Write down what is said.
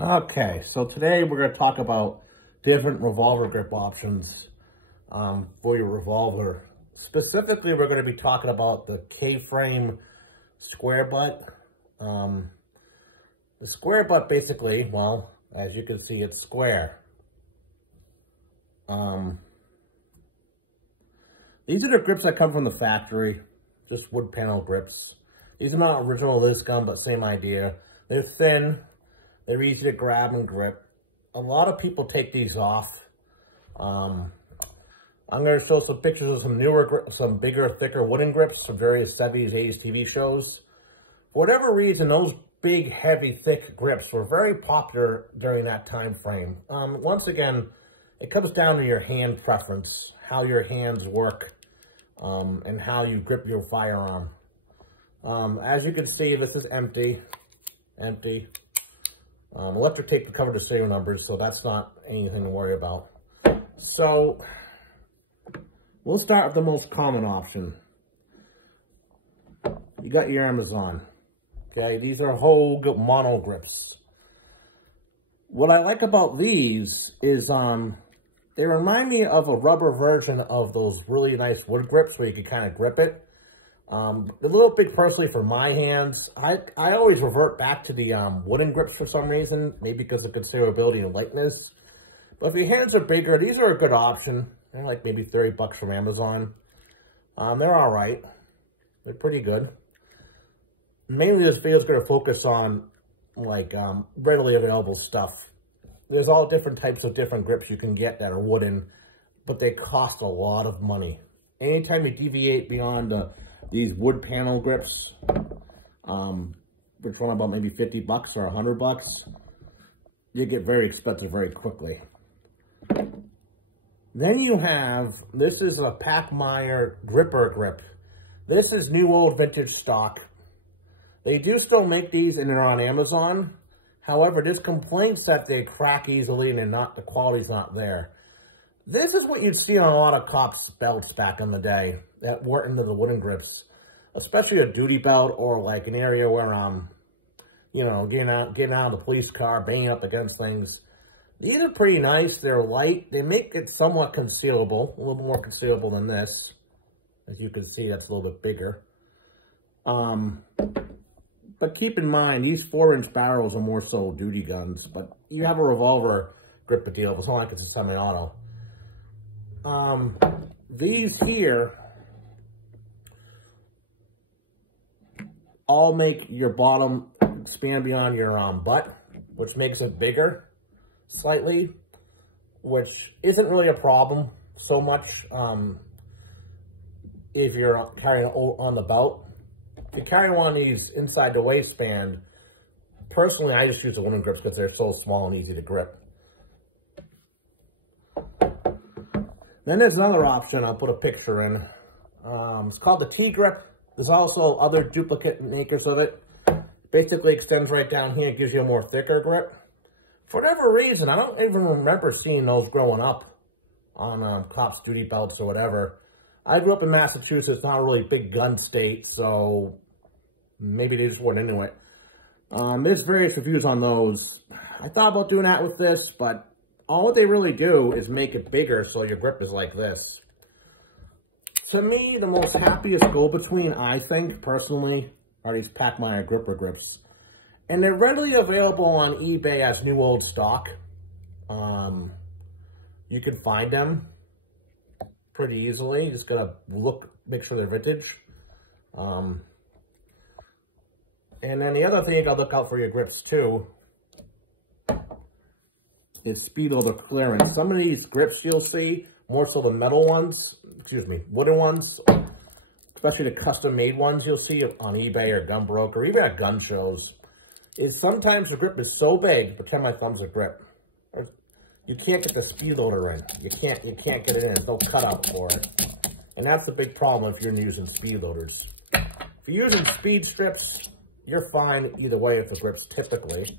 Okay, so today we're going to talk about different revolver grip options for your revolver. Specifically, we're going to be talking about the K-frame square butt. The square butt basically, well, as you can see, it's square. These are the grips that come from the factory, just wood panel grips. These are not original Liz gum, but same idea. They're thin. They're easy to grab and grip. A lot of people take these off. I'm going to show some pictures of some newer, some bigger, thicker wooden grips from various 70s, 80s TV shows. For whatever reason, those big, heavy, thick grips were very popular during that time frame. Once again, it comes down to your hand preference, how your hands work, and how you grip your firearm. As you can see, this is empty. Electric tape to cover the serial numbers, so that's not anything to worry about. So, we'll start with the most common option. You got your Amazon. Okay, these are Hogue mono grips. What I like about these is they remind me of a rubber version of those really nice wood grips where you can kind of grip it. A little big personally for my hands. I always revert back to the wooden grips for some reason, maybe because of considerability and lightness. But if your hands are bigger, these are a good option. They're like maybe 30 bucks from Amazon. They're all right. They're pretty good. Mainly this video is going to focus on like readily available stuff. There's all different types of different grips you can get that are wooden, but they cost a lot of money. Anytime you deviate beyond these wood panel grips, which run about maybe 50 bucks or 100 bucks, you get very expensive very quickly. Then you have, this is a Packmeyer gripper grip. This is new old vintage stock. They do still make these and they're on Amazon. However, there's complaints that they crack easily and the quality's not there. This is what you'd see on a lot of cops' belts back in the day that weren't into the wooden grips, especially a duty belt or like an area where you know, getting out of the police car, banging up against things. These are pretty nice. They're light. They make it somewhat concealable, a little more concealable than this. As you can see, that's a little bit bigger. But keep in mind, these 4-inch barrels are more so duty guns, but you have a revolver grip deal. It's not like it's a semi-auto. These here all make your bottom expand beyond your butt, which makes it bigger slightly, which isn't really a problem so much if you're carrying it on the belt. If you carry one of these inside the waistband, personally, I just use the wooden grips because they're so small and easy to grip. Then there's another option I'll put a picture in. It's called the T-grip. There's also other duplicate makers of it. Basically extends right down here. It gives you a more thicker grip. For whatever reason, I don't even remember seeing those growing up on cops' duty belts or whatever. I grew up in Massachusetts, not a really big gun state, so maybe they just weren't into it. There's various reviews on those. I thought about doing that with this, but all they really do is make it bigger so your grip is like this. To me, the most happiest go-between, I think, personally, are these Packmeyer gripper grips. And they're readily available on eBay as new old stock. You can find them pretty easily. You just gotta look, make sure they're vintage. And then the other thing you gotta look out for your grips too is speed loader clearance. Some of these grips you'll see, more so the metal ones, wooden ones, especially the custom made ones you'll see on eBay or Gunbroker, or even at gun shows, is sometimes the grip is so big, pretend my thumb's a grip, you can't get the speed loader in. You can't get it in. There's no cutout for it. And that's the big problem if you're using speed loaders. If you're using speed strips, you're fine either way with the grips typically.